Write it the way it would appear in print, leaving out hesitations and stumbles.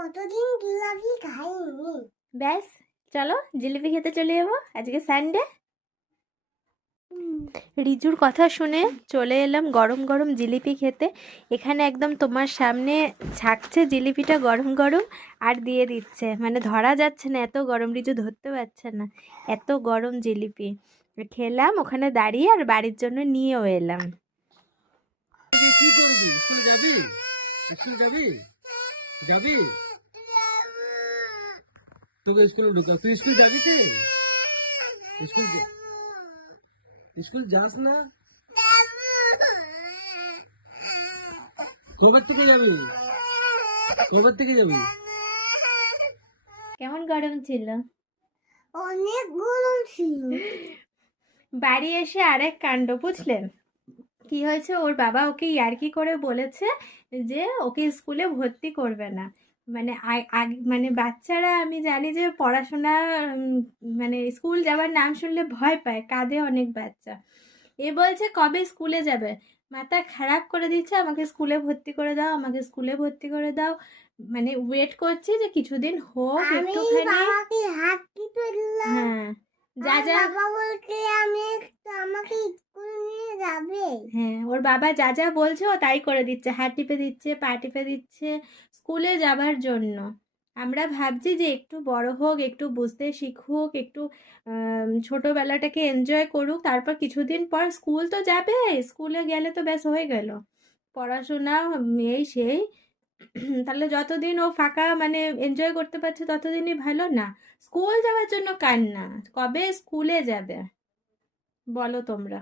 কতদিন জিলাপি খাইনি। ব্যাস, চলো জিলিপি খেতে চলে যাবো, আজকে সানডে। রিজুর কথা শুনে চলে এলাম গরম গরম জিলিপি খেতে। এখানে একদম তোমার সামনে ছাকছে জিলিপিটা গরম গরম, আর দিয়ে দিচ্ছে, মানে ধরা যাচ্ছে না, এত গরম, রিজু ধরতে পারছে না, এত গরম জিলিপি। খেলাম ওখানে দাঁড়িয়ে, আর বাড়ির জন্য নিয়েও এলাম। কি করবি? স্কুল যাবি? স্কুল যাবি? যাবি? তোকে স্কুলে ঢুকা, তুই স্কুল যাবি কি? স্কুল স্কুল যাস না? কবে থেকে যাবি? কবে থেকে যাবি? কেমন গরম ছিল? অনেক গরম ছিল। বাড়ি এসে আরেক কাণ্ড, বুঝলেন কি হয়েছে? ওর বাবা ওকে ইয়ার্কি করে বলেছে যে ওকে স্কুলে ভর্তি করবে না। মানে মানে বাচ্চারা, আমি জানি যে পড়াশোনা, মানে স্কুল যাওয়ার নাম শুনলে ভয় পায়, কাঁদে অনেক বাচ্চা। এ বলছে কবে স্কুলে যাবে, মাথা খারাপ করে দিচ্ছে, আমাকে স্কুলে ভর্তি করে দাও, আমাকে স্কুলে ভর্তি করে দাও। মানে ওয়েট করছি যে কিছুদিন হোক আমি একটুখানি। বাবাকে হাত টিপে দিলাম। হ্যাঁ, যা আর যা, বাবা বলছে আমাকে স্কুলে নিয়ে যাবে। হ্যাঁ, ওর বাবা যা যা বলছে ও তাই করে দিচ্ছে, হাত টিপে দিচ্ছে, পা টিপে দিচ্ছে স্কুলে যাবার জন্য। আমরা ভাবছি যে একটু বড় হোক, একটু বুঝতে শিখুক, একটু ছোটোবেলাটাকে এনজয় করুক, তারপর কিছুদিন পর স্কুল তো যাবে, স্কুলে গেলে তো ব্যাস হয়ে গেল পড়াশোনা, এই সেই। তাহলে যতদিন ও ফাঁকা মানে এনজয় করতে পারছে ততদিনই ভালো না। স্কুল যাওয়ার জন্য কান্না, কবে স্কুলে যাবে বলো তোমরা?